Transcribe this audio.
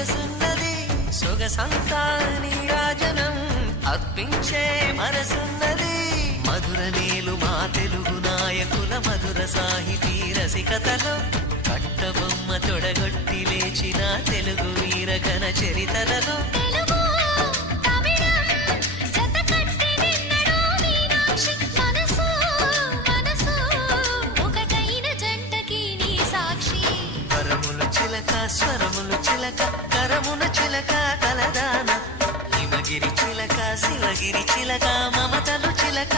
సొగసున్నది సొగసంతా నీరాజనం అర్పించే మనసున్నది మధుర నేలు మా తెలుగు నాయకుల మధుర సాహితీ రసికతలో కట్టబొమ్మ తొడగొట్టి లేచిన తెలుగు వీర ఘన చరితలలో స్వరములు చిలక కరమున చిలక కలదాన హిమగిరి చిలక శివగిరి చిలక మమతలు చిలక